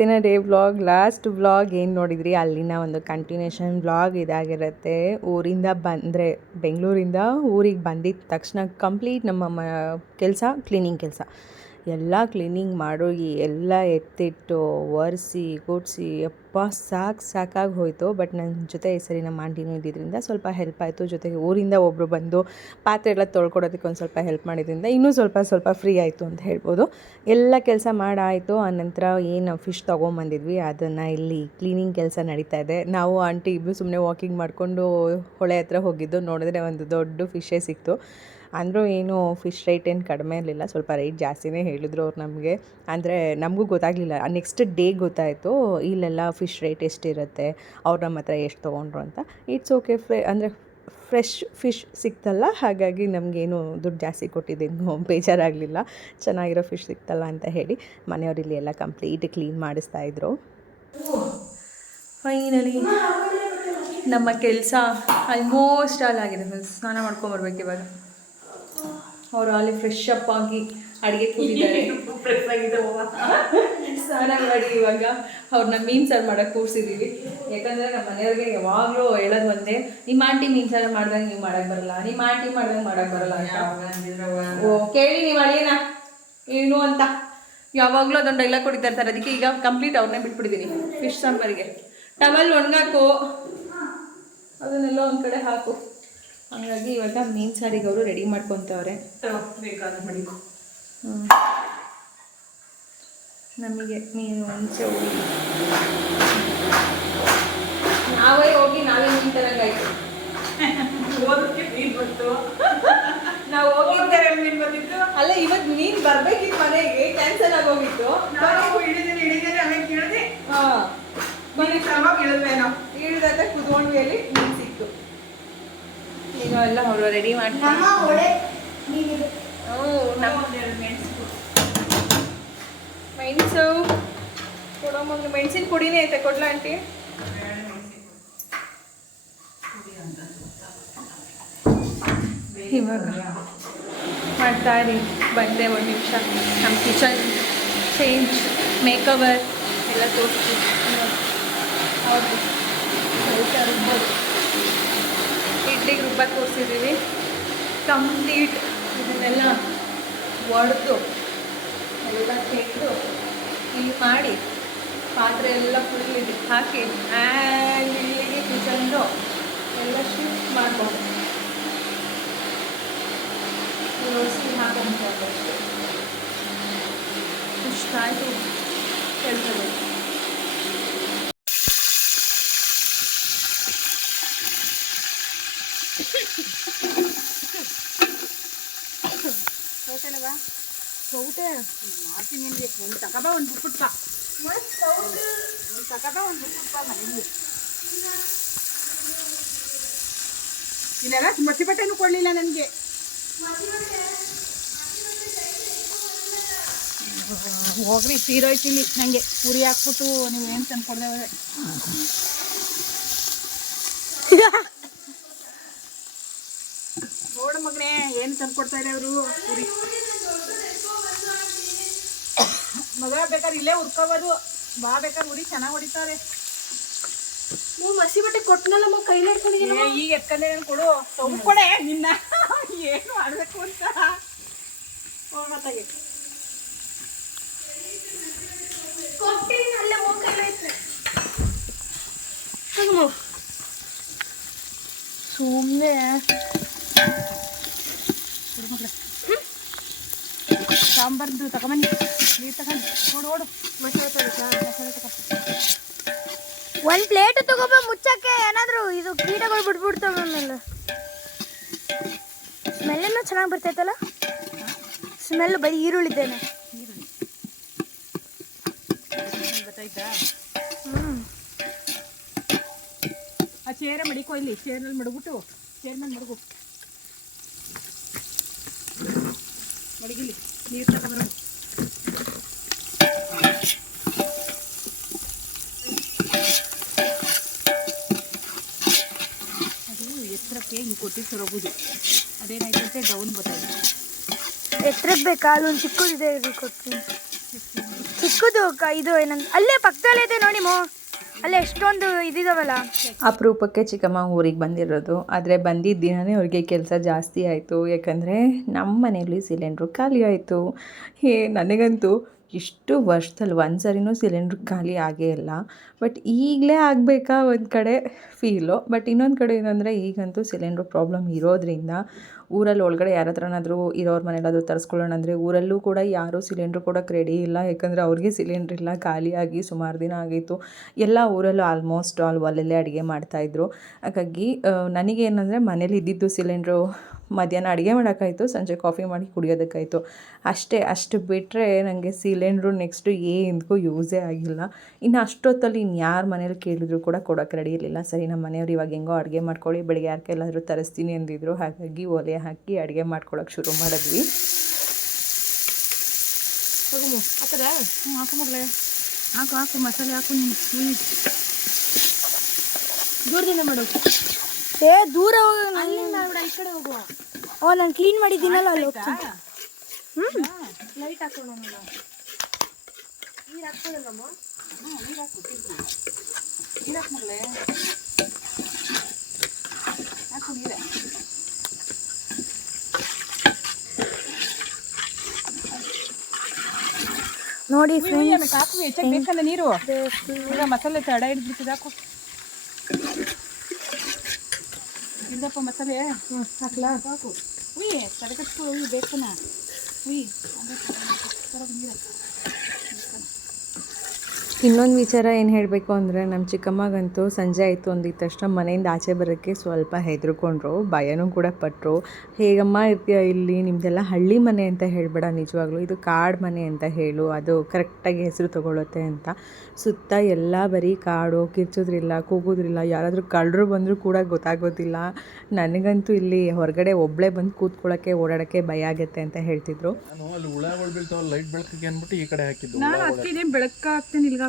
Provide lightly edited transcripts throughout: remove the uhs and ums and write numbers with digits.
ಇವತ್ತಿನ day vlog last vlog ಏನು ನೋಡಿದ್ರಿ ಅಲ್ಲಿನ ಒಂದು ಕಂಟಿನ್ಯೂಷನ್ ವ್ಲಾಗ್ ಇದಾಗಿರುತ್ತೆ. ಊರಿಂದ ಬಂದರೆ ಬೆಂಗಳೂರಿಂದ ಊರಿಗೆ ಬಂದಿದ್ದ ತಕ್ಷಣ ಕಂಪ್ಲೀಟ್ ನಮ್ಮ ಕೆಲಸ ಕ್ಲೀನಿಂಗ್ ಕೆಲಸ ಎಲ್ಲ ಕ್ಲೀನಿಂಗ್ ಮಾಡೋಗಿ ಎಲ್ಲ ಎತ್ತಿಟ್ಟು ಒರೆಸಿ ಗುಡಿಸಿ ಅಪ್ಪ ಸಾಕಾಗಿ ಹೋಯಿತು. ಬಟ್ ನನ್ನ ಜೊತೆ ಈ ಸರಿ ನಮ್ಮ ಆಂಟಿನೂ ಇದ್ದಿದ್ದರಿಂದ ಸ್ವಲ್ಪ ಹೆಲ್ಪ್ ಆಯಿತು. ಜೊತೆಗೆ ಊರಿಂದ ಒಬ್ಬರು ಬಂದು ಪಾತ್ರೆ ಎಲ್ಲ ತೊಳ್ಕೊಡೋದಕ್ಕೆ ಒಂದು ಸ್ವಲ್ಪ ಹೆಲ್ಪ್ ಮಾಡಿದ್ರಿಂದ ಇನ್ನೂ ಸ್ವಲ್ಪ ಫ್ರೀ ಆಯಿತು ಅಂತ ಹೇಳ್ಬೋದು. ಎಲ್ಲ ಕೆಲಸ ಮಾಡಾಯಿತು. ಆನಂತರ ಏನು ಫಿಶ್ ತೊಗೊಂಬಂದಿದ್ವಿ ಅದನ್ನು ಇಲ್ಲಿ ಕ್ಲೀನಿಂಗ್ ಕೆಲಸ ನಡೀತಾ ಇದೆ. ನಾವು ಆಂಟಿ ಇಬ್ಬರು ಸುಮ್ಮನೆ ವಾಕಿಂಗ್ ಮಾಡಿಕೊಂಡು ಹೊಳೆ ಹತ್ರ ಹೋಗಿದ್ದು, ನೋಡಿದ್ರೆ ಒಂದು ದೊಡ್ಡ ಫಿಶೇ ಸಿಕ್ತು. ಅಂದರೂ ಏನು ಫಿಶ್ ರೇಟ್ ಏನು ಕಡಿಮೆ ಇರಲಿಲ್ಲ, ಸ್ವಲ್ಪ ರೇಟ್ ಜಾಸ್ತಿನೇ ಹೇಳಿದ್ರು ಅವ್ರು ನಮಗೆ. ಅಂದರೆ ನಮಗೂ ಗೊತ್ತಾಗಲಿಲ್ಲ, ನೆಕ್ಸ್ಟ್ ಡೇ ಗೊತ್ತಾಯಿತು ಇಲ್ಲೆಲ್ಲ ಫಿಶ್ ರೇಟ್ ಎಷ್ಟಿರುತ್ತೆ, ಅವ್ರು ನಮ್ಮ ಹತ್ರ ಎಷ್ಟು ತೊಗೊಂಡ್ರು ಅಂತ. ಇಟ್ಸ್ ಓಕೆ, ಅಂದರೆ ಫ್ರೆಶ್ ಫಿಶ್ ಸಿಕ್ತಲ್ಲ, ಹಾಗಾಗಿ ನಮಗೇನು ದುಡ್ಡು ಜಾಸ್ತಿ ಕೊಟ್ಟಿದ್ದೇನು ಬೇಜಾರಾಗಲಿಲ್ಲ. ಚೆನ್ನಾಗಿರೋ ಫಿಶ್ ಸಿಕ್ತಲ್ಲ ಅಂತ ಹೇಳಿ ಮನೆಯವ್ರು ಇಲ್ಲಿ ಎಲ್ಲ ಕಂಪ್ಲೀಟ್ ಕ್ಲೀನ್ ಮಾಡಿಸ್ತಾಯಿದ್ರು. ಫೈನಲಿ ನಮ್ಮ ಕೆಲಸ ಆಲ್ಮೋಸ್ಟ್ ಆಲ್ ಆಗಿದೆ. ಸ್ನಾನ ಮಾಡ್ಕೊಂಬರ್ಬೇಕು ಇವಾಗ. ಅವರು ಅಲ್ಲಿ ಫ್ರೆಶ್ ಅಪ್ ಆಗಿ ಅಡುಗೆ ಕೂತಿದ್ದಾರೆ. ಸ್ನಾನ ಮಾಡಿ ಇವಾಗ ಅವ್ರನ್ನ ಮೀನು ಸಾರು ಮಾಡೋಕ್ಕೆ ಕೂರಿಸಿದ್ದೀವಿ. ಯಾಕಂದರೆ ನಮ್ಮ ಮನೆಯವ್ರಿಗೆ ಯಾವಾಗಲೂ ಹೇಳೋದು ಒಂದೇ, ನಿಮ್ಮ ಆಂಟಿ ಮೀನು ಸಾರು ಮಾಡ್ದಂಗೆ ನೀವು ಮಾಡೋಕ್ಕೆ ಬರಲ್ಲ, ನಿಮ್ಮ ಆಂಟಿ ಮಾಡ್ದಂಗೆ ಮಾಡೋಕ್ಕೆ ಬರಲ್ಲ ಅಂತ. ಓ ಕೇಳಿ ನೀವು ಅಳಿಯನ ಏನು ಅಂತ ಯಾವಾಗಲೂ ಅದೊಂದು ಡೈಲಾಗ್ ಕೊಡ್ತಾ ಇರ್ತಾರೆ. ಅದಕ್ಕೆ ಈಗ ಕಂಪ್ಲೀಟ್ ಅವ್ರನ್ನೇ ಬಿಟ್ಬಿಟ್ಟಿದ್ದೀನಿ. ಫಿಶ್ ಸಾಂಬಾರಿಗೆ ಟವಲ್ ಒಣಗಾಕು, ಅದನ್ನೆಲ್ಲ ಒಂದು ಕಡೆ ಹಾಕು. ಹಾಗಾಗಿ ಇವಾಗ ಮೀನು ಸಾರಿಗೆ ಅವರು ರೆಡಿ ಮಾಡ್ಕೊತವ್ರೆ. ಬೇಕಾದ್ರೆ ಮಡಿಕು ನಮಗೆ ಮೀನು ಮುಂಚೆ ಹೋಗಿ ನಾವೇ ಮೀನು ತರಂಗಾಯ್ತು. ಓದಕ್ಕೆ ಮೀನು ಬಂತು, ನಾವು ಹೋಗಿದ್ದಾರೆ ಮೀನು ಬಂದಿತ್ತು. ಅಲ್ಲ ಇವತ್ತು ಮೀನು ಬರ್ಬೇಕಿತ್ತು, ಮನೆಗೆ ಕ್ಯಾನ್ಸಲ್ ಆಗೋಗಿತ್ತು. ಹಿಡಿದೇನೆ ಆಮೇಲೆ ಕೇಳಿದೆ. ಇಳಿದಾಗ ಕುತ್ಕೊಂಡ್ವಿ, ಅಲ್ಲಿ ಮೀನು ಸಿಕ್ತು. ಈಗ ಎಲ್ಲ ಅವರು ರೆಡಿ ಮಾಡ್ತಾರೆ. ಮೆಣಸು ಕೊಡೋ ಮುಂದೆ ಮೆಣಸಿನ ಪುಡಿನೇ ಐತೆ, ಕೊಡ್ಲಾ ಆಂಟಿ? ಇವಾಗ ಮಾಡ್ತಾ ಇರಿ. ಬಂದೆ ಒಂದು ನಿಮಿಷ. ನಮ್ಮ ಕಿಚನ್ ಚೇಂಜ್, ಮೇಕವರ್ ಎಲ್ಲ ತೋರಿಸ್ತೀವಿ. ಹೌದು, ಇಡ್ಲಿಗೆ ರುಬ್ಬ ತೋರಿಸಿದ್ದೀವಿ. ಕಂಪ್ಲೀಟ್ ಇದನ್ನೆಲ್ಲ ಒಡೆದು ಎಲ್ಲ ತೆಗೆದು ಇಲ್ಲಿ ಮಾಡಿ ಪಾತ್ರೆ ಎಲ್ಲ ಫುಲ್ ಇದಕ್ಕೆ ಹಾಕಿ ಆ್ಯಂಡ್ ಇಲ್ಲಿಗೆ ಕಿಚನ್ನು ಎಲ್ಲ ಶಿಫ್ಟ್ ಮಾಡ್ಬೋದು. ರೋಸಿ ಹಾಕೊಂಬೋದು ಅಷ್ಟೇ. ಇಷ್ಟಾಯಿತು ಕೆಲಸಗಳು. ಸೌಟೆನವಾ ಸೌಟೆ ಮಾಡ್ತೀನಿ ನಿಮಗೆ. ಒಂದು ತಗಬ ಒಂದು ಬಿಟ್ಬಿಟ್ಟ, ಒಂದು ತಗಬ ಒಂದು ಬಿಟ್ಬಿಟ್ಟ ಮನೆಯಲ್ಲಿ. ಇಲ್ಲೆಲ್ಲ ಮಸಿ ಬಟ್ಟೆನೂ ಕೊಡಲಿಲ್ಲ ನನಗೆ. ಹೋಗ್ರಿ, ತೀರೋಯ್ತಿಲ್ಲಿ ನನಗೆ. ಉರಿ ಹಾಕ್ಬಿಟ್ಟು ನೀವು ಏನು ತಂದು ಕೊಡ್ದೇವೆ. ನೋಡು ಮಗನೇ, ಏನು ತಂದು ಕೊಡ್ತಾ ಇದೆ ಅವರು. ಉರಿ ಮಗ ಬೇಕಾದ್ರೆ ಇಲ್ಲೇ ಹುರ್ಕೋಬೋದು, ಬಾ ಬೇಕಾದ್ರೆ ಉರಿ ಚೆನ್ನಾಗಿ ಹೊಡಿತಾರೆ. ನೀವು ಮಸಿ ಬಟ್ಟೆ ಕೊಟ್ಟನಲ್ಲ ಕೈಲಿ ಹಿಡ್ಕೊಂಡಿದ್ದೀನಿ. ಈಗ ಎತ್ಕೊಂಡೆ ಕೊಡು, ಕೊಡೆ ನಿನ್ನ ಏನು ಮಾಡಬೇಕು ಅಂತ ಹೋಗತ್ತಾಗೆ ಕೊಟ್ಟಿನ ಅಲ್ಲೇ ಕೈಲೈತೆ. ಸುಮ್ಮನೆ ಸಾಂಬಾರ್ದು ತಗೊಂಬನ್ನಿ, ನೀರು ತಗೊಂಡು ಓಡು. ಮಸಾಲೆ ತಗೋ, ಒಂದು ಪ್ಲೇಟ್ ತಗೋಬ ಮುಚ್ಚಕ್ಕೆ. ಏನಾದರೂ ಇದು ಕೀಟಗಳು ಬಿಟ್ಬಿಡ್ತವೆ ಆಮೇಲೆ. ಸ್ಮೆಲ್ಲನ್ನು ಚೆನ್ನಾಗಿ ಬರ್ತೈತಲ್ಲ, ಸ್ಮೆಲ್ ಬರೀ ಈರುಳ್ಳಿದ್ದೇನೆ ಗೊತ್ತಾಯ್ತಾ? ಆ ಚೇರ ಮಡಿಕೋ, ಇಲ್ಲಿ ಚೇರ್ನಲ್ಲಿ ಮಡಗ್ಬಿಟ್ಟು ಚೇರ್ನಲ್ಲಿ ಮಡಗು, ಮಡಗಿಲಿ ನೀರು ತಗೊಂಡ್ಬರೋ. ಅದು ಎತ್ತರಕ್ಕೆ ಹಿಂಗೆ ಕೊಟ್ಟು ಸರೋಗುದು, ಅದೇನಾಯ್ತಂತೆ ಡೌನ್ ಬರ್ತಾಯಿದೆ. ಎತ್ತರಕ್ಕೆ ಬೇಕಾ? ಅಲ್ಲೊಂದು ಚಿಕ್ಕದಿದೆ, ಕೊಡ್ತೀನಿ. ಚಿಕ್ಕದು ಇದು ಏನಂತ ಅಲ್ಲೇ ಪಕ್ಕದಲ್ಲೇ ಇದೆ ನೋಡಿ ಅಲ್ಲೇ ಎಷ್ಟೊಂದು ಇದಿದಾವಲ್ಲ. ಅಪರೂಪಕ್ಕೆ ಚಿಕ್ಕಮ್ಮ ಊರಿಗೆ ಬಂದಿರೋದು, ಆದರೆ ಬಂದಿದ್ದ ದಿನವೇ ಅವ್ರಿಗೆ ಕೆಲಸ ಜಾಸ್ತಿ ಆಯಿತು. ಯಾಕಂದರೆ ನಮ್ಮ ಮನೆಯಲ್ಲಿ ಸಿಲಿಂಡ್ರು ಖಾಲಿ ಆಯಿತು. ನನಗಂತೂ ಇಷ್ಟು ವರ್ಷದಲ್ಲಿ ಒಂದು ಸರಿನೂ ಸಿಲಿಂಡ್ರ್ ಖಾಲಿ ಆಗೇ ಇಲ್ಲ. ಬಟ್ ಈಗಲೇ ಆಗಬೇಕಾ ಒಂದು ಕಡೆ ಫೀಲು. ಬಟ್ ಇನ್ನೊಂದು ಕಡೆ ಏನಂದರೆ ಈಗಂತೂ ಸಿಲಿಂಡ್ರು ಪ್ರಾಬ್ಲಮ್ ಇರೋದ್ರಿಂದ ಊರಲ್ಲಿ ಒಳಗಡೆ ಯಾರ ಹತ್ರನಾದರೂ ಇರೋರ ಮನೇಲಾದರೂ ತರಿಸ್ಕೊಳ್ಳೋಣ ಅಂದರೆ ಊರಲ್ಲೂ ಕೂಡ ಯಾರೂ ಸಿಲಿಂಡ್ರು ಕೊಡೋಕ್ಕೆ ರೆಡಿ ಇಲ್ಲ. ಯಾಕಂದರೆ ಅವ್ರಿಗೆ ಸಿಲಿಂಡ್ರ್ ಇಲ್ಲ, ಖಾಲಿಯಾಗಿ ಸುಮಾರು ದಿನ ಆಗಿತ್ತು. ಎಲ್ಲ ಊರಲ್ಲೂ ಆಲ್ಮೋಸ್ಟ್ ಆಲ್ ಒಲೆಯಲ್ಲೇ ಅಡುಗೆ ಮಾಡ್ತಾಯಿದ್ರು. ಹಾಗಾಗಿ ನನಗೇನಂದರೆ ಮನೇಲಿ ಇದ್ದಿದ್ದು ಸಿಲಿಂಡ್ರು ಮಧ್ಯಾಹ್ನ ಅಡುಗೆ ಮಾಡೋಕ್ಕಾಯ್ತು, ಸಂಜೆ ಕಾಫಿ ಮಾಡಿ ಕುಡಿಯೋದಕ್ಕಾಯಿತು ಅಷ್ಟೇ. ಅಷ್ಟು ಬಿಟ್ಟರೆ ನನಗೆ ಸಿಲಿಂಡ್ರು ನೆಕ್ಸ್ಟು ಏನಕ್ಕೂ ಯೂಸೇ ಆಗಿಲ್ಲ. ಇನ್ನು ಅಷ್ಟೊತ್ತಲ್ಲಿ ಇನ್ಯಾರ ಮನೇಲಿ ಕೇಳಿದ್ರು ಕೂಡ ಕೊಡೋಕ್ಕೆ ರೆಡಿ ಇರಲಿಲ್ಲ. ಸರಿ ನಮ್ಮ ಮನೆಯವ್ರು ಇವಾಗ ಹೆಂಗೋ ಅಡುಗೆ ಮಾಡ್ಕೊಳ್ಳಿ, ಬೆಳಿಗ್ಗೆ ಯಾರ ಕೈಲಾದರೂ ತರಿಸ್ತೀನಿ ಅಂದಿದ್ರು. ಹಾಗಾಗಿ ಒಲೆ ಹಾಕಿ ಅಡುಗೆ ಮಾಡ್ಕೊಳ್ಳೋಕೆ ಶುರು ಮಾಡಿದ್ವಿ. ಹಾಕು ಮಸಾಲೆ ಹಾಕು ದೂರದಿಂದ ಮಾಡು. ದೂರ ಹೋಗ, ಈ ಕಡೆ ಹೋಗುವ. ನಾನು ಕ್ಲೀನ್ ಮಾಡಿದ್ದೀನಲ್ಲ ಅಲ್ಲಿ ಹೋಗ್ತೀನಿ. ಲೈಟ್ ಹಾಕೋಣ. ನೀರು ಹಾಕ್ಕೊಳ್ಳಲ್ಲಮ್ಮ. ನೀರು ಹಾಕು, ನೀರು ಹಾಕು ಮಗಳೇ, ಹಾಕು ನೀರೇ. ನೋಡಿ ಫ್ರೆಂಡ್ಸ್, ಹಾಕು ಹೆಚ್ಚಾಗಿ ಬೇಕಲ್ಲ ನೀರು. ಈಗ ಮಸಾಲೆ ತಡ ಹಿಡಿದ್ಬಿಟ್ಟಿದೆ, ಹಾಕು. ಇಲ್ಲಪ್ಪ ಮಸಾಲೆ ಹಾಕ್ಲಾ? ಹಾಕು. ಉಯ್ ತರಕಟ್ಟು ಉಯ್ ಬೇಕನ ಉಯ್ ನೀರು. ಇನ್ನೊಂದು ವಿಚಾರ ಏನು ಹೇಳಬೇಕು ಅಂದರೆ, ನಮ್ಮ ಚಿಕ್ಕಮ್ಮಗಂತೂ ಸಂಜೆ ಆಯಿತು ಅಂದಿದ ತಕ್ಷಣ ಮನೆಯಿಂದ ಆಚೆ ಬರೋಕ್ಕೆ ಸ್ವಲ್ಪ ಹೆದರ್ಕೊಂಡ್ರು, ಭಯನೂ ಕೂಡ ಪಟ್ಟರು. ಹೇಗಮ್ಮ ಇರ್ತೀಯ ಇಲ್ಲಿ, ನಿಮ್ಮದೆಲ್ಲ ಹಳ್ಳಿ ಮನೆ ಅಂತ ಹೇಳಬೇಡ, ನಿಜವಾಗ್ಲೂ ಇದು ಕಾಡು ಮನೆ ಅಂತ ಹೇಳು, ಅದು ಕರೆಕ್ಟಾಗಿ ಹೆಸರು ತೊಗೊಳುತ್ತೆ ಅಂತ. ಸುತ್ತ ಎಲ್ಲ ಬರೀ ಕಾಡು, ಕಿರ್ಚೋದ್ರಿಲ್ಲ, ಕೂಗೋದ್ರಿಲ್ಲ, ಯಾರಾದರೂ ಕಳ್ಳರು ಬಂದರೂ ಕೂಡ ಗೊತ್ತಾಗೋದಿಲ್ಲ. ನನಗಂತೂ ಇಲ್ಲಿ ಹೊರಗಡೆ ಒಬ್ಬಳೇ ಬಂದು ಕೂತ್ಕೊಳ್ಳೋಕ್ಕೆ ಓಡಾಡೋಕ್ಕೆ ಭಯ ಆಗುತ್ತೆ ಅಂತ ಹೇಳ್ತಿದ್ರು. ಅಲ್ಲಿ ಹುಳಗಳು ಬೀಳ್ತಾವ, ಲೈಟ್ ಬೆಳಕಿಗೆ ಅಂದ್ಬಿಟ್ಟು ಈ ಕಡೆ ಹಾಕಿದ್ದು. ನಾನು ಅಷ್ಟೇ ಬೆಳಕು ಹಾಕ್ತೀನಿ, ಇಲ್ಲಿ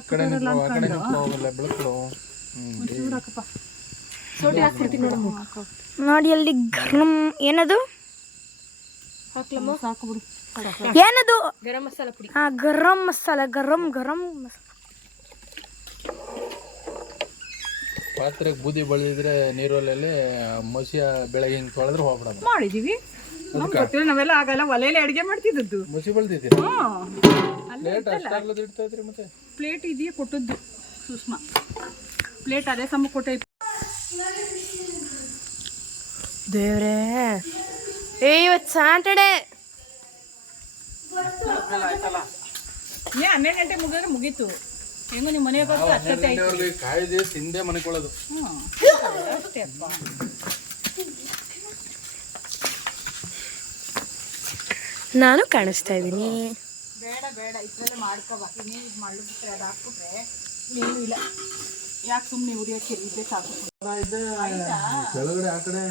ನೋಡಿ ಅಲ್ಲಿ ಗರಂ ಏನದು ಏನದು ಗರಂ ಮಸಾಲ ಪುಡಿ. ಗರಂ ಮಸಾಲ, ಗರಂ ಮಸಾಲ. ಪಾತ್ರೆಗೆ ಬೂದಿ ಬಳಿದ್ರೆ ನೀರೊಲೆಯಲ್ಲಿ ಮಸಿಯ ಬೆಳಗ್ಗೆ ಹಿಂಗೆ ತೊಳೆದ್ರೆ ಹೋಗ್ಬಿಡೋದು ಮಾಡಿದೀವಿ. ಗೊತ್ತಿಲ್ಲ, ನಾವೆಲ್ಲ ಆಗಲ್ಲ, ಒಲೆಯಲ್ಲಿ ಅಡುಗೆ ಮಾಡ್ತಿದ್ದದ್ದು. ಮಸಿ ಬಳ್ದಿದ್ದೀರಿ ಮತ್ತೆ ಪ್ಲೇಟ್ ಇದೆಯಾ ಕೊಟ್ಟದ್ದು ಸುಷ್ಮಾ, ಪ್ಲೇಟ್ ಅದೇ ಸಮ ಕೊಟ್ಟೆ. ದೇವ್ರೇ, ಇವತ್ತು ಸಾಟರ್ಡೆ 12 ಗಂಟೆ ಮುಗಿದ್ರೆ ಮುಗೀತು. ಹೆಂಗೋ ನಿಮ್ಮ ಮನೆಗೆ ಕಾಯ್ದೆ ತಿಂದೆ ಮನೆಕೊಳ್ಳೋದು. ಅಷ್ಟೇ ಅಪ್ಪ. ನಾನು ಕಾಣಿಸ್ತಾ ಇದ್ದೀನಿ. ಬೇಡ ಇದ್ರಲ್ಲೇ ಮಾಡ್ಕೋಬ. ಇನ್ನೇನು ಇದು ಮಾಡ್ಬಿಟ್ರೆ ಅದು ಹಾಕ್ಬಿಟ್ರೆ ಇನ್ನೇನು ಇಲ್ಲ. ಯಾಕೆ ಸುಮ್ಮನೆ ಉರಿಯೋಕ್ಕೆ ಇದ್ದೇ ಸಾಕು. ಕೆಳಗಡೆ ಆ ಕಡೆ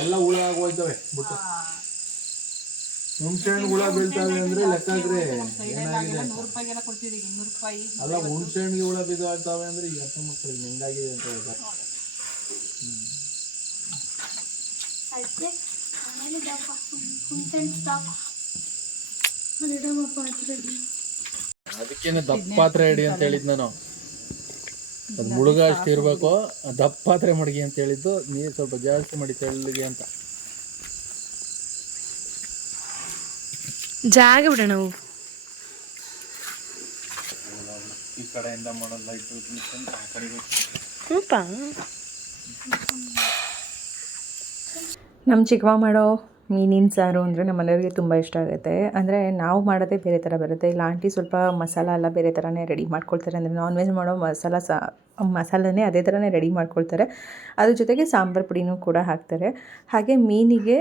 ಎಲ್ಲ ಹುಳ ಆಗೋಯ್ತವೆ ಬಿಟ್ಟು. ಹುಣಸೆ ಹಣ್ಣು ಹುಳ ಬೀಳ್ತಾವೆ ಅಂದ್ರೆ ಲೆಕ್ಕ ಹಾಕ್ರೆ ಏನಾಗಿದೆ. 100 ರೂಪಾಯಿಗೆಲ್ಲ ಕೊಡ್ತಿದ್ದೀವಿ, 200 ರೂಪಾಯಿ. ಅಲ್ಲ, ಹುಣಸೆ ಹಣ್ಣಿಗೆ ಹುಳ ಬಿದ್ದಾಗ್ತಾವೆ ಅಂದ್ರೆ ಈಗ ಅರ್ಥ ಮಾಡ್ತಾರೆ ಹೆಂಗಾಗಿದೆ ಅಂತ ಹೇಳ್ತಾರೆ. ಅದಕ್ಕೇನೆ ದಪ್ಪ ಪಾತ್ರೆ ಇಡಿ ಅಂತ ಹೇಳಿದ್ ನಾನು. ಅದು ಮುಳುಗ ಅಷ್ಟು ಇರಬೇಕು, ದಪ್ಪ ಪಾತ್ರೆ ಮಡಗಿ ಅಂತ ಹೇಳಿದ್ದು. ನೀರು ಸ್ವಲ್ಪ ಜಾಸ್ತಿ ಮಾಡಿ ತೆಳ್ಳಗೆ ಅಂತ. ಜಾಗ ಬಿಡ ನಾವು ಈ ಕಡೆಯಿಂದ ಮಾಡೋದು ಲೈಟ್ ಆ ಕಡೆ. ನಮ್ಮ ಚಿಕ್ಕಮ್ಮ ಮಾಡೋ ಮೀನಿನ ಸಾರು ಅಂದರೆ ನಮ್ಮ ಮನೆಯವ್ರಿಗೆ ತುಂಬ ಇಷ್ಟ ಆಗುತ್ತೆ. ಅಂದರೆ ನಾವು ಮಾಡೋದೇ ಬೇರೆ ಥರ ಬರುತ್ತೆ. ಇಲ್ಲ ಆಂಟಿ ಸ್ವಲ್ಪ ಮಸಾಲ ಎಲ್ಲ ಬೇರೆ ಥರನೇ ರೆಡಿ ಮಾಡ್ಕೊಳ್ತಾರೆ. ಅಂದರೆ ನಾನ್ ವೆಜ್ ಮಾಡೋ ಮಸಾಲನೇ ಅದೇ ಥರನೇ ರೆಡಿ ಮಾಡ್ಕೊಳ್ತಾರೆ. ಅದ್ರ ಜೊತೆಗೆ ಸಾಂಬಾರು ಪುಡಿನೂ ಕೂಡ ಹಾಕ್ತಾರೆ. ಹಾಗೆ ಮೀನಿಗೆ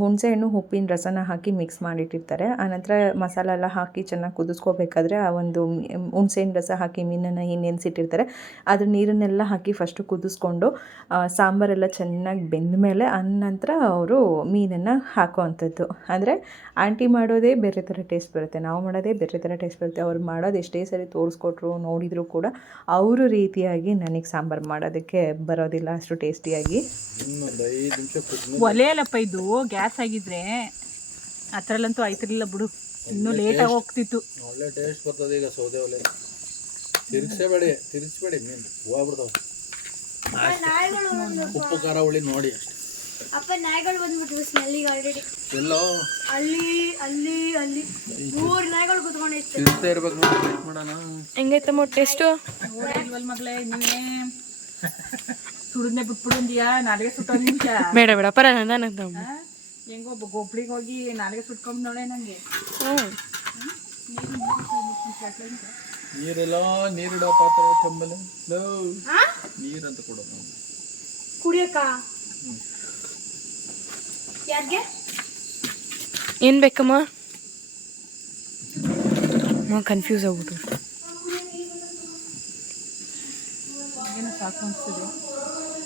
ಹುಣಸೆಹಣ್ಣು ಉಪ್ಪಿನ ರಸನ ಹಾಕಿ ಮಿಕ್ಸ್ ಮಾಡಿಟ್ಟಿರ್ತಾರೆ. ಆನಂತರ ಮಸಾಲ ಎಲ್ಲ ಹಾಕಿ ಚೆನ್ನಾಗಿ ಕುದಿಸ್ಕೋಬೇಕಾದ್ರೆ ಆ ಒಂದು ಹುಣಸೆಹಣ್ಣು ರಸ ಹಾಕಿ ಮೀನನ್ನು ನೆನೆಸಿಟ್ಟಿರ್ತಾರೆ. ಅದ್ರ ನೀರನ್ನೆಲ್ಲ ಹಾಕಿ ಫಸ್ಟು ಕುದಿಸ್ಕೊಂಡು ಸಾಂಬಾರೆಲ್ಲ ಚೆನ್ನಾಗಿ ಬೆಂದ ಮೇಲೆ ಆನಂತರ ಅವರು ಮೀನನ್ನು ಹಾಕುವಂಥದ್ದು. ಅಂದರೆ ಆಂಟಿ ಮಾಡೋದೇ ಬೇರೆ ಥರ ಟೇಸ್ಟ್ ಬರುತ್ತೆ, ನಾವು ಮಾಡೋದೇ ಬೇರೆ ಥರ ಟೇಸ್ಟ್ ಬರುತ್ತೆ. ಅವ್ರು ಮಾಡೋದು ಎಷ್ಟೇ ಸರಿ ತೋರಿಸ್ಕೊಟ್ರು ನೋಡಿದರೂ ಕೂಡ ಅವರು ರೀತಿಯಾಗಿ ನನಗೆ ಸಾಂಬಾರು ಮಾಡೋದಕ್ಕೆ ಬರೋದಿಲ್ಲ ಅಷ್ಟು ಟೇಸ್ಟಿಯಾಗಿ. ಒಲೆಯಲ್ಲಪ್ಪ ಇದು, ಗ್ಯಾಸ್ ಆಗಿದ್ರೆ ಆ ಥರಲ್ಲಂತೂ ಆಯ್ತಿರಲಿಲ್ಲ ಬಿಡು. ಇನ್ನೂ ಲೇಟಾಗಿ ಹೋಗ್ತಿತ್ತು. ಒಳ್ಳೆ ಟೇಸ್ಟ್ ಬರ್ತದೆ ಈಗ ಸೌದೆ ಒಲೆ. ತಿರ್ಗಿಸ್ಬೇಡಿ ಮೀನು ಹೋಗ್ಬಿಡ್ತಾವ. ಉಪ್ಪು ಖಾರ ಹುಳಿ ನೋಡಿ ಅಷ್ಟೇ. ಅಪ್ಪ ನಾಯಿಗಳು ಬಂದ್ಬಿಟ್ರು ಸ್ಮೆಲ್ಲಿಗೆ ಆಲ್ರೆಡಿ. ಎಲ್ಲೋ ಅಲ್ಲಿ ಅಲ್ಲಿ ಅಲ್ಲಿ 3 ನಾಯಿಗಳು ಕುತ್ಕೊಂಡಿತ್ತು. ತಿರ್ಸ್ತಾ ಇರ್ಬೇಕು ನೋಡಿ. ಟೇಸ್ಟ್ ಮಾಡೋಣ. ಹೆಂಗೈತಮ್ಮ ಟೇಸ್ಟು? ನೋಡಿಲ್ವಲ್ ಮಗಳೇ ನೀವೇ ಸುಡನ್ನೇ ಬಿಟ್ಬಿಡುಂದಿಯಾ ನಾಲ್ಗೆ ಸುಟ್ಟೋದಿಂಚ ಬೇಡ ಬೇಡ ಪರ ನಂದಮ್ಮ. ಹೆಂಗೋ ಗೊಬ್ಳಿಗೆ ಹೋಗಿ ನಾಲ್ಗೆ ಸುಟ್ಕೊಂಡ್ ನೋಡೆ ನಂಗೆ. ನೀರೆಲ್ಲ ನೀರಿಡೋ ಪಾತ್ರೆ ತುಂಬಲೆ ನೀರಂತ ಕೊಡೋದು ಕುಡಿಯಕ್ಕ ಯಾರಿಗೆ ಏನು ಬೇಕಮ್ಮ? ಕನ್ಫ್ಯೂಸ್ ಆಗ್ಬಿಟ್ಟು ಏನೋ ಸಾಕು ಅನಿಸ್ತದೆ.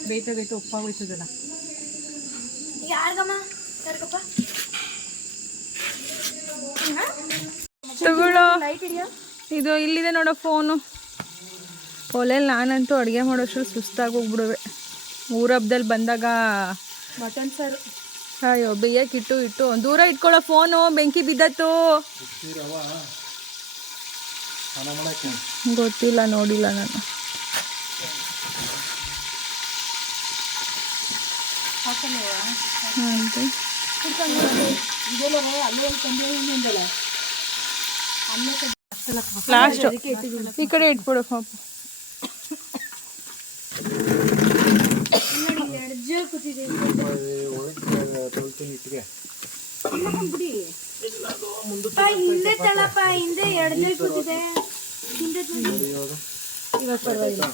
ಬೇಯ್ತಾ ಉಪ್ಪಾಗೋಯ್ತದಲ್ಲ. ಯಾರಿಗಮ್ಮ ಯಾರಿಗಪ್ಪ ತಗೊಳ್ಳೋ. ಲೈಟ್ ಇದೆಯಾ? ಇದು ಇಲ್ಲಿದೆ ನೋಡೋ ಫೋನು. ಒಲೆಯಲ್ಲಿ ನಾನಂತೂ ಅಡುಗೆ ಮಾಡೋಷ್ಟು ಸುಸ್ತಾಗಿ ಹೋಗ್ಬಿಡುವೆ. ಊರ ಹಬ್ಬದಲ್ಲಿ ಬಂದಾಗ ಮಟನ್ ಸಾರು. ಅಯ್ಯೋ ಬೇಯಕ್ಕಿಟ್ಟು ದೂರ ಇಟ್ಕೊಳ್ಳೋ ಫೋನು, ಬೆಂಕಿ ಬಿದ್ದತ್ತು. ಗೊತ್ತಿಲ್ಲ, ನೋಡಿಲ್ಲ ನಾನು. ಲಾಸ್ಟ್ ಈ ಕಡೆ ಇಟ್ಬಿಡು ಪಾಪ. ಹಿಂದೆ ತಳಪ್ಪ, ಹಿಂದೆ 2 ಜನ ಕೂತಿದೆ. ಹಿಂದೆ ಇವಾಗ ಪರವಾಗಿಲ್ಲ.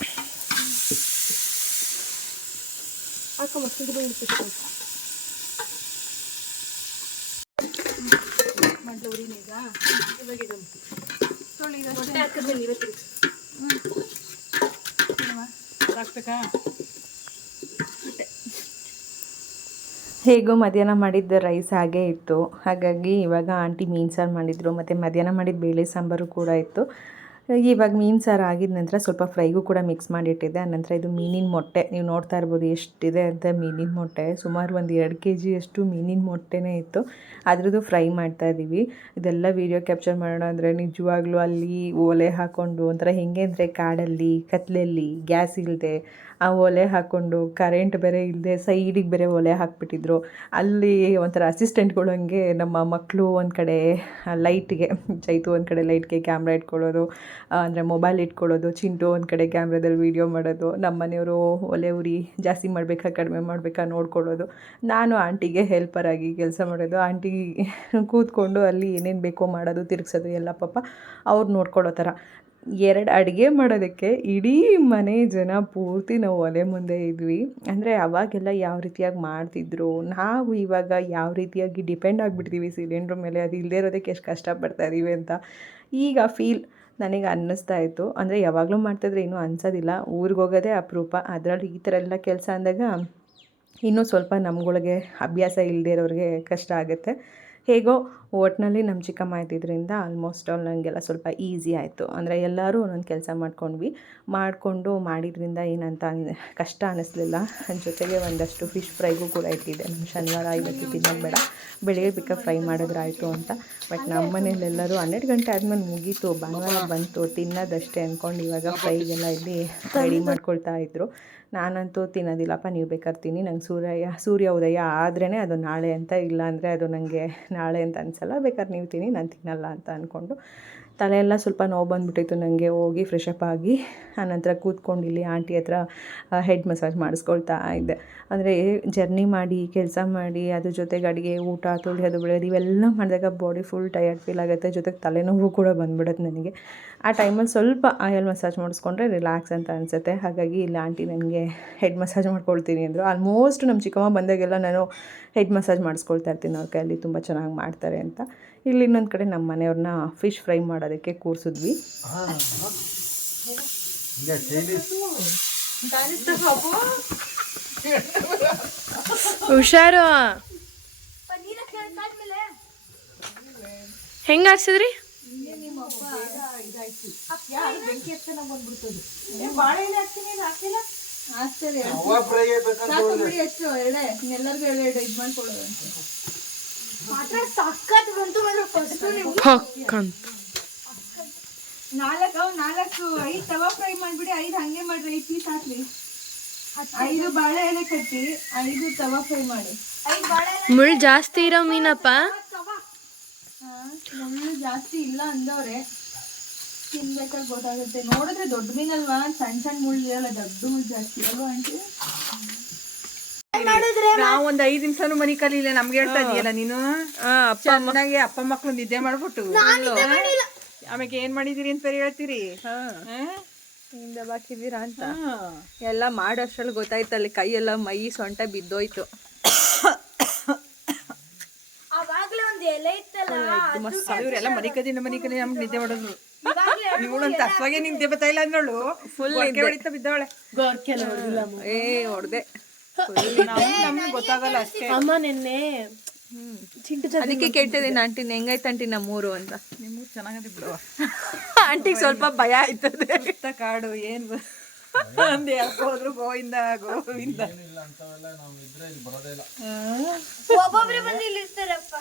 ಅಕ್ಕ ಮಸ್ತಿಗೆ ಇಡ್ತಿತ್ತು. ಮಂಟ್ಲು ಉರಿನೀಗ ಹೊಟ್ಟೆ ಹಾಕಿದ್ರೆ ನೀವೇ ತಿರುಗಿಸಿ. ಹಾಕ್ಬೇಕಾ? ಹೇಗೋ ಮಧ್ಯಾಹ್ನ ಮಾಡಿದ್ದ ರೈಸ್ ಹಾಗೇ ಇತ್ತು. ಹಾಗಾಗಿ ಇವಾಗ ಆಂಟಿ ಮೀನು ಸಾರು ಮಾಡಿದರು, ಮತ್ತು ಮಧ್ಯಾಹ್ನ ಮಾಡಿದ ಬೇಳೆ ಸಾಂಬಾರು ಕೂಡ ಇತ್ತು. ಇವಾಗ ಮೀನು ಸಾರು ಆಗಿದ ನಂತರ ಸ್ವಲ್ಪ ಫ್ರೈಗೂ ಕೂಡ ಮಿಕ್ಸ್ ಮಾಡಿಟ್ಟಿದ್ದೆ. ಆನಂತರ ಇದು ಮೀನಿನ ಮೊಟ್ಟೆ, ನೀವು ನೋಡ್ತಾ ಇರ್ಬೋದು ಎಷ್ಟಿದೆ ಅಂತ. ಮೀನಿನ ಮೊಟ್ಟೆ ಸುಮಾರು ಒಂದು 2 kg ಅಷ್ಟು ಮೀನಿನ ಮೊಟ್ಟೆನೇ ಇತ್ತು. ಅದ್ರದ್ದು ಫ್ರೈ ಮಾಡ್ತಾಯಿದ್ದೀವಿ. ಇದೆಲ್ಲ ವೀಡಿಯೋ ಕ್ಯಾಪ್ಚರ್ ಮಾಡೋಣ ಅಂದರೆ ನಿಜವಾಗ್ಲೂ ಅಲ್ಲಿ ಒಲೆ ಹಾಕ್ಕೊಂಡು ಒಂಥರ ಹೆಂಗೆ ಅಂದರೆ ಕಾಡಲ್ಲಿ ಕತ್ಲಲ್ಲಿ ಗ್ಯಾಸ್ ಇಲ್ಲದೆ ಆ ಒಲೆ ಹಾಕ್ಕೊಂಡು ಕರೆಂಟ್ ಬೇರೆ ಇಲ್ಲದೆ ಸೈಡಿಗೆ ಬೇರೆ ಒಲೆ ಹಾಕ್ಬಿಟ್ಟಿದ್ರು. ಅಲ್ಲಿ ಒಂಥರ ಅಸಿಸ್ಟೆಂಟ್ಗಳು ಹಂಗೆ ನಮ್ಮ ಮಕ್ಕಳು ಒಂದು ಕಡೆ ಲೈಟಿಗೆ, ಚೈತು ಒಂದು ಕಡೆ ಲೈಟ್ಗೆ ಕ್ಯಾಮ್ರಾ ಇಟ್ಕೊಳ್ಳೋದು, ಅಂದರೆ ಮೊಬೈಲ್ ಇಟ್ಕೊಳ್ಳೋದು, ಚಿಂಟು ಒಂದು ಕಡೆ ಕ್ಯಾಮ್ರಾದಲ್ಲಿ ವೀಡಿಯೋ ಮಾಡೋದು, ನಮ್ಮ ಮನೆಯವರು ಒಲೆ ಉರಿ ಜಾಸ್ತಿ ಮಾಡಬೇಕಾ ಕಡಿಮೆ ಮಾಡಬೇಕಾ ನೋಡ್ಕೊಳ್ಳೋದು, ನಾನು ಆಂಟಿಗೆ ಹೆಲ್ಪರಾಗಿ ಕೆಲಸ ಮಾಡೋದು. ಆಂಟಿ ಕೂತ್ಕೊಂಡು ಅಲ್ಲಿ ಏನೇನು ಬೇಕೋ ಮಾಡೋದು, ತಿರುಗಿಸೋದು ಎಲ್ಲ ಪಾಪ ಅವ್ರು ನೋಡ್ಕೊಳ್ಳೋ ಥರ. 2 ಅಡುಗೆ ಮಾಡೋದಕ್ಕೆ ಇಡೀ ಮನೆ ಜನ ಪೂರ್ತಿ ನಾವು ಒಲೆ ಮುಂದೆ ಇದ್ವಿ. ಅಂದರೆ ಅವಾಗೆಲ್ಲ ಯಾವ ರೀತಿಯಾಗಿ ಮಾಡ್ತಿದ್ರು, ನಾವು ಇವಾಗ ಯಾವ ರೀತಿಯಾಗಿ ಡಿಪೆಂಡ್ ಆಗಿಬಿಡ್ತೀವಿ ಸಿಲಿಂಡ್ರ್ ಮೇಲೆ. ಅದು ಇಲ್ಲದೇ ಇರೋದಕ್ಕೆ ಎಷ್ಟು ಕಷ್ಟಪಡ್ತಾ ಇದ್ದೀವಿ ಅಂತ ಈಗ ಫೀಲ್ ನನಗೆ ಅನ್ನಿಸ್ತಾ ಇತ್ತು. ಅಂದರೆ ಯಾವಾಗಲೂ ಮಾಡ್ತಾಯಿದ್ರೆ ಏನೂ ಅನ್ಸೋದಿಲ್ಲ, ಊರಿಗೆ ಹೋಗೋದೇ ಅಪರೂಪ. ಅದರಲ್ಲಿ ಈ ಥರ ಎಲ್ಲ ಕೆಲಸ ಅಂದಾಗ ಇನ್ನೂ ಸ್ವಲ್ಪ ನಮ್ಗಳಿಗೆ ಅಭ್ಯಾಸ ಇಲ್ಲದೇ ಇರೋರಿಗೆ ಕಷ್ಟ ಆಗುತ್ತೆ. ಹೇಗೋ ಒಟ್ಟಿನಲ್ಲಿ ನಮ್ಮ ಚಿಕ್ಕಮ್ಮ ಇದ್ದಿದ್ದರಿಂದ ಆಲ್ಮೋಸ್ಟ್ ಆಲ್ ನನಗೆಲ್ಲ ಸ್ವಲ್ಪ ಈಸಿ ಆಯಿತು. ಅಂದರೆ ಎಲ್ಲರೂ ಒಂದೊಂದು ಕೆಲಸ ಮಾಡಿಕೊಂಡು ಮಾಡಿದ್ರಿಂದ ಏನಂತ ಕಷ್ಟ ಅನ್ನಿಸ್ಲಿಲ್ಲ. ಜೊತೆಗೆ ಒಂದಷ್ಟು ಫಿಶ್ ಫ್ರೈಗೂ ಕೂಡ ಇಟ್ಟಿದ್ದೆ. ನಮ್ಮ ಶನಿವಾರ ಇವತ್ತು ತಿನ್ನೋದು ಬೇಡ, ಬೆಳಗ್ಗೆ ಫ್ರೈ ಮಾಡಿದ್ರಾಯಿತು ಅಂತ. ಬಟ್ ನಮ್ಮ ಮನೇಲೆಲ್ಲರೂ 12 ಗಂಟೆ ಆದಮೇಲೆ ಮುಗೀತು, ಭಾನುವಾರ ಬಂತು, ತಿನ್ನೋದಷ್ಟೇ ಅಂದ್ಕೊಂಡು ಇವಾಗ ಫ್ರೈಗೆಲ್ಲ ಇಲ್ಲಿ ರೆಡಿ ಮಾಡ್ಕೊಳ್ತಾ ಇದ್ದರು. ನಾನಂತೂ ತಿನ್ನೋದಿಲ್ಲಪ್ಪ, ನೀವು ಬೇಕಾದ್ರೆ ತಿನ್ನಿ, ನಂಗೆ ಸೂರ್ಯ ಉದಯ ಆದ್ರೇ ಅದು ನಾಳೆ ಅಂತ, ಇಲ್ಲ ಅಂದರೆ ಅದು ನನಗೆ ನಾಳೆ ಅಂತ ಅನಿಸಲ್ಲ, ಬೇಕಾದ್ರೆ ನೀವು ತಿನ್ನಿ, ನಾನು ತಿನ್ನಲ್ಲ ಅಂತ ಅಂದ್ಕೊಂಡು ತಲೆಯೆಲ್ಲ ಸ್ವಲ್ಪ ನೋವು ಬಂದುಬಿಟ್ಟಿತ್ತು ನನಗೆ. ಹೋಗಿ ಫ್ರೆಶ್ ಅಪ್ ಆಗಿ ಆನಂತರ ಕೂತ್ಕೊಂಡು ಇಲ್ಲಿ ಆಂಟಿ ಹತ್ರ ಹೆಡ್ ಮಸಾಜ್ ಮಾಡಿಸ್ಕೊಳ್ತಾ ಇದ್ದೆ. ಅಂದರೆ ಜರ್ನಿ ಮಾಡಿ ಕೆಲಸ ಮಾಡಿ ಅದ್ರ ಜೊತೆಗೆ ಅಡುಗೆ ಊಟ ತೊಳೆಯೋದು ಬೆಳೆಯೋದು ಇವೆಲ್ಲ ಮಾಡಿದಾಗ ಬಾಡಿ ಫುಲ್ ಟಯರ್ಡ್ ಫೀಲ್ ಆಗುತ್ತೆ. ಜೊತೆಗೆ ತಲೆನೋವು ಕೂಡ ಬಂದ್ಬಿಡುತ್ತೆ ನನಗೆ. ಆ ಟೈಮಲ್ಲಿ ಸ್ವಲ್ಪ ಆಯಲ್ ಮಸಾಜ್ ಮಾಡಿಸ್ಕೊಂಡ್ರೆ ರಿಲ್ಯಾಕ್ಸ್ ಅಂತ ಅನಿಸುತ್ತೆ. ಹಾಗಾಗಿ ಇಲ್ಲಿ ಆಂಟಿ ನನಗೆ ಹೆಡ್ ಮಸಾಜ್ ಮಾಡ್ಕೊಳ್ತೀನಿ ಅಂದರು. ಆಲ್ಮೋಸ್ಟ್ ನಮ್ಮ ಚಿಕ್ಕಮ್ಮ ಬಂದಾಗೆಲ್ಲ ನಾನು ಹೆಡ್ ಮಸಾಜ್ ಮಾಡಿಸ್ಕೊಳ್ತಾ ಇರ್ತೀನಿ, ಅವ್ರ ಕೈಯಲ್ಲಿ ತುಂಬ ಚೆನ್ನಾಗಿ ಮಾಡ್ತಾರೆ ಅಂತ. ಇಲ್ಲಿ ಇನ್ನೊಂದು ಕಡೆ ನಮ್ಮ ಮನೆಯವ್ರನ್ನ ಫಿಶ್ ಫ್ರೈ ಮಾಡೋದಕ್ಕೆ ಕೂರಿಸಿದ್ವಿ. ಹುಷಾರು. ಹೆಂಗೆ ಆಡ್ಸಿದ್ರಿ? ಮಾತ್ರ ಸಖತ್ ಬಂತು ಮಾತ್ರ ಫಸ್ಟ್ ನೀವು ಪಕ್ಕಂತ 5 ತವಾ ಫ್ರೈ ಮಾಡ್ಬಿಡಿ, 5 ಹಂಗೆ ಮಾಡ್ರಿ, 5 ಪೀಸ್ ಹಾಕ್ಲಿ, 5 ಬಾಳೆ ಎಲೆ ಕಟ್ಟಿ 5 ತವಾ ಫ್ರೈ ಮಾಡಿ. 5 ಬಾಳೆ ಮುಳ್ಳು ಜಾಸ್ತಿ ಇರೋ ಮೀನಪ್ಪ. ಮುಳ್ಳು ಜಾಸ್ತಿ ಇಲ್ಲ ಅಂದವ್ರೆ, ತಿನ್ಬೇಕಾದ್ರೆ ಗೊತ್ತಾಗುತ್ತೆ. ನೋಡಿದ್ರೆ ದೊಡ್ಡ ಮೀನಲ್ವಾ, ಸಣ್ಣ ಸಣ್ಣ ಮುಳ್ಳು ಇರಲ್ಲ, ದೊಡ್ಡ ಮುಳ್ಳು ಜಾಸ್ತಿ ಅಲ್ವಾ ಆಂಟಿ? ನಾವ್ ಒಂದ್ 5 ನಿಮಿಷನು ಮನಿ ಕಲಿಲ್ಲ, ನಮ್ಗೆ ಹೇಳ್ತಾ ಇದೀಯಲ್ಲ ನೀನು. ಚೆನ್ನಾಗಿ ಅಪ್ಪ ಮಕ್ಳು ನಿದ್ದೆ ಮಾಡ್ಬಿಟ್ಟು ಆಮೇಲೆ ಏನ್ ಮಾಡಿದಿರಿ ಅಂತ ಬೇರೆ ಹೇಳ್ತೀರಿ. ಬಾಕಿದ್ದೀರಾ ಅಂತ ಎಲ್ಲ ಮಾಡೋಷ್ಟ್ರಲ್ಲಿ ಗೊತ್ತಾಯ್ತಲ್ಲಿ, ಕೈಯೆಲ್ಲ ಮೈ ಸೊಂಟ ಬಿದ್ದೋಯ್ತು. ಅವಾಗ್ಲೇ ಒಂದ್ ಎಲೆ ಇತ್ತಲ್ಲ ಇವರೆಲ್ಲ ಮನಿ ಕದಿ ನಮ್ಗೆ ನಿದ್ದೆ ಮಾಡಿದ್ರು. ಇವಳಂತ ಅಸ್ವಾಗೆ ನಿದ್ದೆ ಬರ್ತಾ ಇಲ್ಲ ಅಂದಳು, ಫುಲ್ ಹೊಡಿತಾ ಬಿದ್ದವಳೆ. ಏ ಹೊಡ್ದೆ, ನಮ್ಗೆ ಗೊತ್ತಾಗಲ್ಲ ಅಷ್ಟೇ. ಅಮ್ಮ ನಿನ್ನೆ ಅದಕ್ಕೆ ಕೇಳ್ತಿದ್ದೀನಿ ಆಂಟಿ ಹೆಂಗಾಯ್ತು ಆಂಟಿ ನಮ್ಮೂರು ಅಂತ. ನಿಮ್ಗೆ ಚೆನ್ನಾಗದೆ ಬಿಡುವ. ಆಂಟಿಗೆ ಸ್ವಲ್ಪ ಭಯ ಆಯ್ತದೆ. ಸುತ್ತ ಕಾಡು ಏನ್ ಅಂದೆ ಹೋದ್ರು ಗೋವಿಂದ ಗೋವಿಂದ. ಒಬ್ಬೊಬ್ರೆ ಬಂದು ಇಲ್ಲಿ ಇರ್ತಾರಪ್ಪ.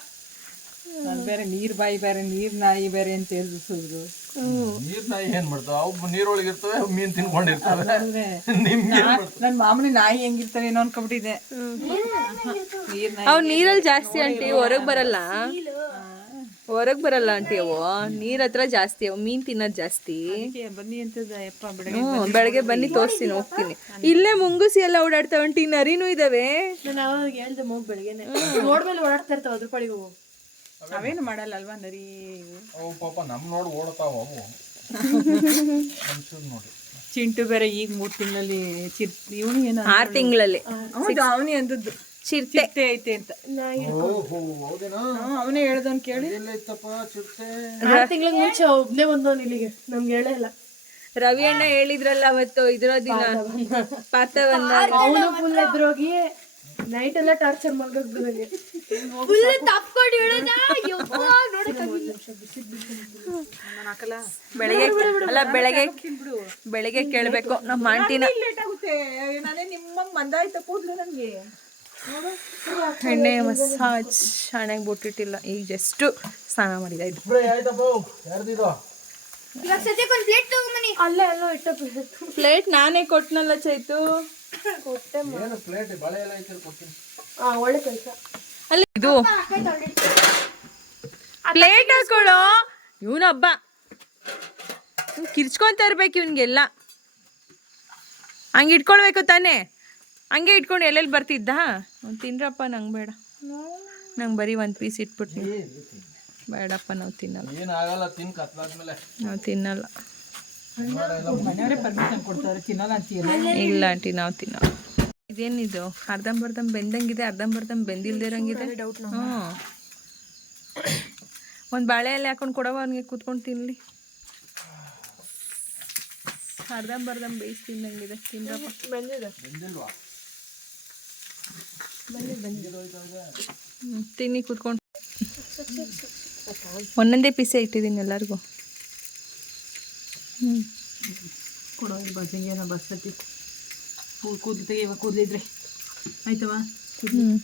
ನಾನು ಬೇರೆ ನೀರ್ ಬಾಯಿ ಬೇರೆ ನೀರ್ ನಾಯಿ ಬೇರೆ ಅಂತ ಹೇಳಿದ್ರು. ನೀರ್ ನಾಯಿ ಏನ್ ಮಾಡ್ತಾವ? ಅವು ನೀರೊಳಗೆ ಇರ್ತವೆ, ಮೀನ್ ತಿನ್ಕೊಂಡಿರ್ತವೆ. ನನ್ ಮಾಮೂಲಿ ನಾಯಿ ಹೆಂಗಿರ್ತವೆ ಏನೋ ಅನ್ಕೊಂಡ್ಬಿಟ್ಟಿದೆ. ನೀರ್ ನಾಯಿ ಅವು ನೀರಲ್ಲಿ ಜಾಸ್ತಿ ಆಂಟಿ, ಹೊರಗ್ ಬರಲ್ಲ ಆಂಟಿ. ಅವು ನೀರ್ ಹತ್ರ ಜಾಸ್ತಿ, ಅವು ಮೀನ್ ತಿನ್ನೋದ್ ಜಾಸ್ತಿ. ಬನ್ನಿ ಅಂತದ ಯಪ್ಪ ಬೆಳಗ್ಗೆ ಬನ್ನಿ ತೋರಿಸ್ತೀನಿ, ಹೋಗ್ತೀನಿ. ಇಲ್ಲೇ ಮುಂಗುಸಿ ಎಲ್ಲ ಓಡಾಡ್ತಾವ ಆಂಟಿ, ನರಿನೂ ಇದಾವೆ. ನಾನು ಅವಾಗ ಹೇಳ್ದೆ ಮಗು ಬೆಳಗ್ಗೆನೆ ನೋಡ್ಮೇಲೆ ಓಡಾಡ್ತಾ ಇರ್ತಾವ, ಅದ್ರ ಪಾಡಿಗೆ ಹೋಗು. ಅವೇನು ಮಾಡಲ್ಲ ಅಲ್ವಾ ನರಿ. ಅವು ಪಾಪ ನಮ್ ನೋಡಿ ಓಡತಾವ ಅವು. ನೋಡಿ ಚಿಂಟು ಬೇರೆ ಈಗ 3 ತಿಂಗಳಲ್ಲಿ ಇವನು ಏನು 6 ತಿಂಗಳಲ್ಲಿ ಅವನೇ ಅಂದದ್ದು ಚಿರತೆ ಐತೆ ಅಂತ. ಅವನೇ ಹೇಳ್ದವನ್ ಕೇಳಿ 6 ತಿಂಗಳಿಗೆ ಮುಂಚೆ ಒಬ್ನೇ ಬಂದವನ್ ಇಲ್ಲಿಗೆ, ನಮ್ಗೆ ಹೇಳೇ ಇಲ್ಲ. ರವಿ ಅಣ್ಣ ಹೇಳಿದ್ರಲ್ಲ ಅವತ್ತು ಇದ್ರ ದಿನ ಪಾತ ಅವನು ಫುಲ್ ಎದ್ರೋಗಿ ನೈಟ್ ಎಲ್ಲ ಟಾರ್ಚರ್ ಮಾಡ್ಬೇಕು ನನಗೆ. ಫುಲ್ ತಪ್ಕೊಂಡು ಹೇಳೋದ ಯಪ್ಪ ನೋಡಕ್ಕಾಗಿಲ್ಲ. ಬೆಳಗ್ಗೆ ಕೇಳ್ಬೇಕು ನಮ್ಮ ಆಂಟಿನ. ಲೇಟ್ ಆಗುತ್ತೆ, ನಾನೇ ನಿಮ್ಮ ಮಂದಾಯ್ತ ಕೂದ್ಲು ನನ್ಗೆ. ಎಣ್ಣೆ ಮಸಾಜ್ ಹಣೆಗೆ ಬಿಟ್ಟಿಟ್ಟಿಲ್ಲ, ಈಗ ಜಸ್ಟ್ ಸ್ನಾನ ಮಾಡಿದಾಯ್ತು. ಇವಾಗ ಸದ್ಯಕ್ಕೆ ಒಂದು ಪ್ಲೇಟ್ ತಗೊಂಬನ್ನಿ. ಅಲ್ಲೇ ಎಲ್ಲೋ ಇಟ್ಟ ಪ್ಲೇಟ್ ನಾನೇ ಕೊಟ್ನಲ್ಲ ಚೈತು. ಒಳ್ಳೆ ಕೆಲಸ. ಅಲ್ಲಿ ಇದು ಪ್ಲೇಟ್ ಹಾಕೊಳ್ಳೋ, ಇವನ ಹಬ್ಬ ಕಿರ್ಚ್ಕೊಂತ ಇರ್ಬೇಕು ಇವನ್ಗೆಲ್ಲ. ಹಂಗೆ ಇಟ್ಕೊಳ್ಬೇಕು ತಾನೇ, ಹಂಗೆ ಇಟ್ಕೊಂಡು ಎಲ್ಲೆಲ್ಲಿ ಬರ್ತಿದ್ದ. ತಿನ್ರಪ್ಪ, ನಂಗೆ ಬೇಡ, ನಂಗೆ ಬರೀ 1 ಪೀಸ್ ಇಟ್ಬಿಟ್ಟು. ಬೇಡಪ್ಪ, ನಾವು ತಿನ್ನಲ್ಲ, ಏನಾಗಲ್ಲ, ತಿನ್ ಕತ್ಲಾದ್ಮೇಲೆ ನಾವು ತಿನ್ನಲ್ಲ. ಮನೆಯವರೇ ಪರ್ಮಿಷನ್ ಕೊಡ್ತಾರೆ, ತಿನ್ನಲ್ಲ ಅಂತೀಯಲ್ಲ. ಇಲ್ಲ ಆಂಟಿ, ನಾವು ತಿನ್ನಲ್ಲ. ಇದೇನಿದು ಅರ್ಧಂಬರ್ಧಂ ಬೆಂದಂಗಿದೆ, ಅರ್ಧಂಬರ್ಧಂ ಬೆಂದಿಲ್ದಿರಂಗಿದೆ. ಹ್ಞೂ, ಒಂದು ಬಾಳೆ ಎಲೆ ಹಾಕೊಂಡು ಕೊಡವ ಅವನಿಗೆ, ಕೂತ್ಕೊಂಡು ತಿನ್ನಲಿ. ಅರ್ಧಂಬರ್ಧಂ ಬೇಯಿಸಿ ತಿನ್ನಂಗಿದೆ. ತಿನ್ನಪ್ಪ. ತಿನ್ನಿ ಕೂತ್ಕೊಂಡು. ಒಂದೊಂದೇ ಪೀಸೇ ಇಟ್ಟಿದ್ದೀನಿ ಎಲ್ಲರಿಗೂ. ಕೊಡೋ ಬಸ್ಸಿಂಗೇನೋ ಬಸ್ಸತಿ ಕೂದಲು ತೆಗಿಯುವ, ಕೂದಲಿದ್ರೆ ಆಯ್ತವಾ?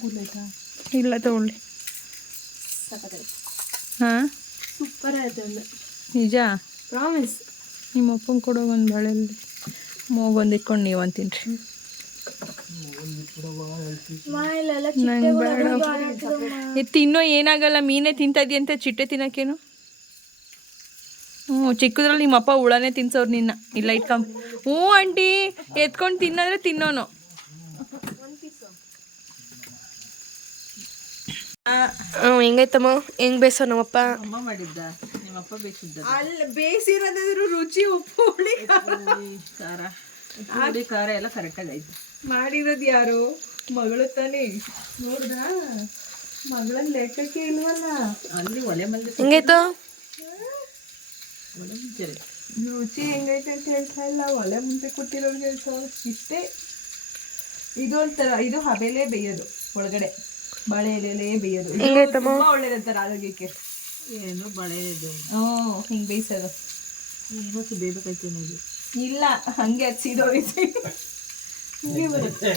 ಕೂದಲಾಯ್ತಾ? ಇಲ್ಲ ತಗೊಳ್ಳಿ. ಹಾಂ, ಸೂಪರ್ ಆಯ್ತು ಅಂದೆ, ನಿಜ ಪ್ರಾಮಿಸ್. ನಿಮ್ಮ ಅಪ್ಪಂಗೆ ಕೊಡೋ ಒಂದು ಬಾಳೆಲ್ಲಿ ಮೂಗೊಂದು ಇಟ್ಕೊಂಡು ನೀವು ಅಂತ ತಿನ್ರಿ. ನಂಗೆ ಬೇಡ. ತಿನ್ನೋ, ಏನಾಗಲ್ಲ, ಮೀನೇ ತಿಂತಾ ಇದೆಯಂತೆ, ಚಿಟ್ಟೆ ತಿನ್ನೋಕ್ಕೇನು. ಚಿಕ್ಕದ್ರಲ್ಲಿ ನಿಮ್ಮಪ್ಪ ಹುಳನೇ ತಿನ್ಸೋರು ನಿನ್ನ. ಇಲ್ಲ ಇಟ್ಕೊಂಬ. ಆಂಟಿ ಎತ್ಕೊಂಡು ತಿನ್ನಂದ್ರೆ ತಿನ್ನೋನು. ಹೆಂಗೈತಮ್ಮ, ಹೆಂಗ್ ಬೇಸೋ ನಮ್ಮಪ್ಪ? ಅಮ್ಮ ಮಾಡಿದ್ದ, ನಿಮ್ಮಪ್ಪ ಬೇಯಿಸಿದ್ದ. ಅಲ್ಲಿ ಬೇಯಿಸಿರೋದಾದ್ರು ರುಚಿ, ಉಪ್ಪು ಹುಳಿ ಖಾರ, ಹುಳಿ ಖಾರ ಎಲ್ಲ ಕರೆಕ್ಟಾಗಿ ಆಯ್ತು. ಮಾಡಿರೋದು ಯಾರು? ಮಗಳು ತಾನೇ. ನೋಡ್ದಾ, ಮಗಳ ಲೆಕ್ಕಕ್ಕೆ ಇಲ್ವಲ್ಲ. ಅಲ್ಲಿ ಒಲೆ ಮೇಲೆ ಹೆಂಗಾಯ್ತು ರುಚಿ ಹೆಂಗೈತೆ ಅಂತ ಹೇಳ್ತಾ ಇಲ್ಲ, ಒಲೆ ಮುಂಚೆ ಕೊಟ್ಟಿರೋರ್ಗೆ ಹೇಳ್ತಾ ಇಷ್ಟೇ. ಇದು ಒಂಥರ, ಇದು ಹಬೆಲೆ ಬೇಯೋದು, ಒಳಗಡೆ ಬಾಳೆ ಎಲೆಲೇ ಬೇಯೋದು. ತುಂಬಾ ಒಳ್ಳೇದಂತಾರೆ ಆರೋಗ್ಯಕ್ಕೆ. ಏನು ಬಾಳೆ ಇದು? ಹಿಂಗೆ ಬೇಯಿಸೋದು. ಇವತ್ತು ಬೇಯಬೇಕಾಯ್ತು ನೋಡಿ. ಇಲ್ಲ, ಹಂಗೆ ಹಚ್ಚಿದೋಯ್ತು. ಹಿಂಗೆ ಬರುತ್ತೆ.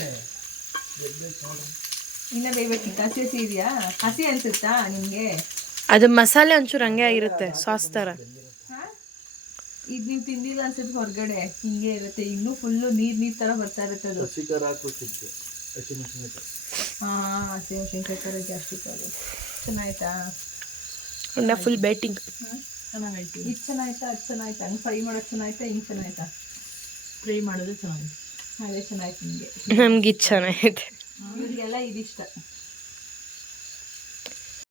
ಇನ್ನ ಬೇಯ್ಬೇಕಿತ್ತು. ಹಸಿ ಇದೆಯಾ? ಹಸಿ ಅನ್ಸುತ್ತಾ ನಿಮ್ಗೆ? ಅದು ಮಸಾಲೆ ಒಂಚೂರು ಹಂಗೆ ಆಗಿರುತ್ತೆ, ಸಾಸ್ ಥರ. ಇದು ನೀವು ತಿಂದಿಲ್ಲ ಅನ್ಸುತ್ತೆ ಹೊರಗಡೆ, ಹಿಂಗೆ ಇರುತ್ತೆ. ಇನ್ನೂ ಫುಲ್ಲು ನೀರ್ ತರ ಬರ್ತಾ ಇರುತ್ತೆ ಅದು. ಹಸಿಮೆಣಸಿನ್ಕಾಯಿ ಥರ ಜಾಸ್ತಿ ಕಾಳು. ಚೆನ್ನಾಯ್ತಾ? ಫುಲ್ ಬೇಟಿಂಗ್. ಚೆನ್ನಾಗೈತಿ. ಇದು ಚೆನ್ನಾಯ್ತಾ? ಅದು ಚೆನ್ನಾಯ್ತಾ? ಹಂಗೆ ಫ್ರೈ ಮಾಡೋದು ಚೆನ್ನಾಯ್ತಾ? ಹಿಂಗೆ ಚೆನ್ನಾಯ್ತಾ? ಫ್ರೈ ಮಾಡೋದು ಚೆನ್ನಾಗಿ. ಅದೇ ಚೆನ್ನಾಯ್ತು ನಿಮಗೆ. ನಮ್ಗೆ ಇದು ಚೆನ್ನಾಗೈತೆ. ಇವ್ರಿಗೆಲ್ಲ ಇದಿಷ್ಟ.